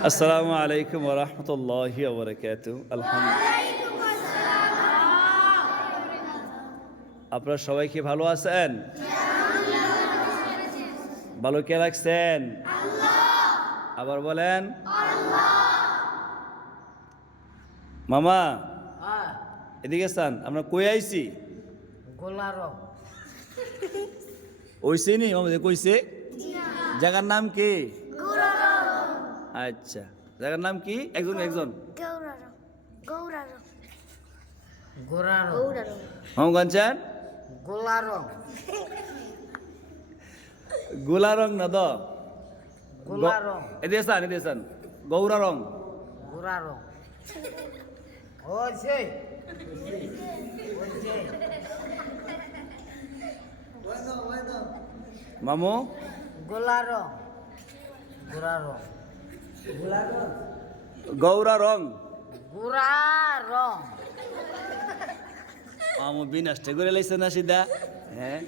আসসালামু আলাইকুম ওরহমতুল্লাহ বরকাত আলহামদুলিল্লাহ। আপনারা সবাই কি ভালো আছেন? ভালো কে রাখছেন? আবার বলেন। মামা এদিকে স্যান আমরা কই আইছি? গোলার ওইসে নি? মামা কইছে? জায়গার নাম কি? আচ্ছা জায়গার নাম কি? একজন একজন। গৌরারো গৌরারো। গোরার। গৌরারো। গোলা রং না দ? গোলার। এদিকে স্যান এদিকে রং গোরার। ওই সে মামু? গোলার। গোরার গৌরা রং। গোরার মামু বিনাশটা করে লাইছে না সিধা? হ্যাঁ?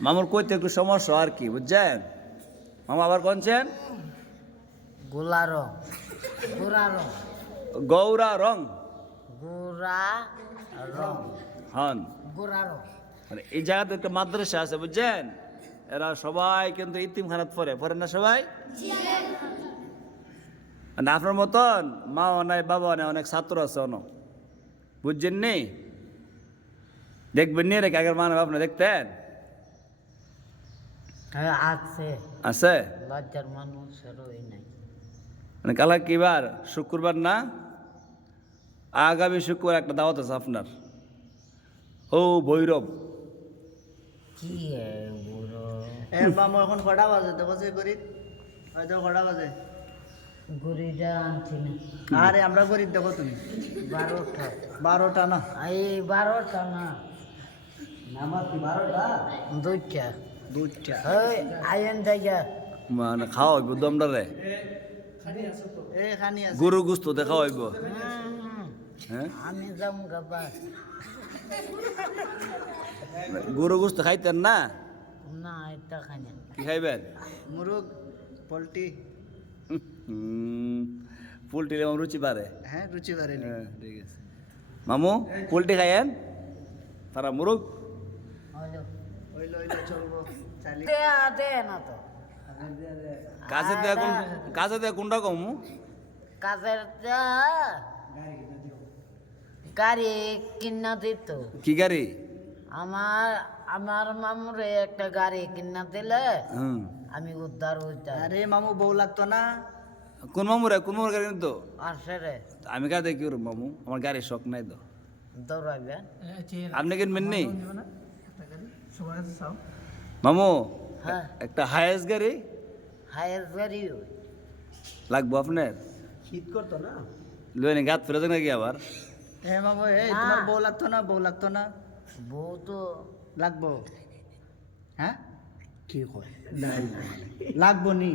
মামুর কইতে একটু সমস্যা আর কি বুঝছেন? মামা আবার কোনছেন? গোরার গৌরা রং। গোরা রং। হন। গোরার মানে এই জায়গাতে একটা মাদ্রাসা আছে বুঝছেন? এরা সবাই কিন্তু ইতিমখানাত পড়ে পড়ে না সবাই? না আপনার মতন মাও নাই বাবা নাই অনেক ছাত্র আছে অন। বুঝছেন নি? দেখবেন নি রেখে আগের মানে আপনি দেখতেন? হ্যাঁ আছে। মানে কালা কিবার শুক্রবার না? আগামী শুক্রবার একটা দাওয়াত আছে আপনার। ও ভৈরব। কি এ বুড়ো এ এখন কটা বাজে দেখো সে গরিব হয়তো কটা বাজে। গুড়িটা আনছি না। আরে আমরা গরিব দেখো তুমি। বারোটা বারোটা না? এই বারোটা না। আমার কি বারোটা দুইটা দুইটা। এই আইন জায়গা মানে খাওয়া হইব দমডারে এ খানি আছে। গরু গুস্ত দেখা হইব হ্যাঁ আমি যাম গাবা গরু গুস্ত খাইতেন না? না এটা খাই কি খাইবেন? মুরগ পোলট্রি। পোলট্রি আমার রুচি পারে হ্যাঁ রুচি হ্যাঁ ঠিক আছে। মামু পোলট্রি খাইয়েন? তারা মুরগ? হলো ওইলো ওইলো চলবো চালি। দে দে না তো। কাছে দেয়া কোন দেয়া কোনটা কমু কাজের গাড়ি কিনা দিত। কি গাড়ি? আমার আমার মামুরে একটা গাড়ি কিনা দিলে হুম। আমি উদ্ধার হইতাম। আরে মামু বউ লাগতো না? কোন মামু রে কোন মামুর গাড়ি তো আসে রে। আমি কার দেখি ওর মামু? আমার গাড়ির শখ নাই তো। দৌড়াবে আপনি কিনবেন নেই? মামু হ্যাঁ। একটা হায়েস্ট গাড়ি? হায়ের গাড়ি লাগবো আপনার? শীত করতো না? লুয়ে গাত ফিরে নাকি আবার? হ্যাঁ মামু এই তোমার বউ লাগতো না? বউ লাগতো না? বউ তো লাগবো? হ্যাঁ? কি কয়? লাগবো নি?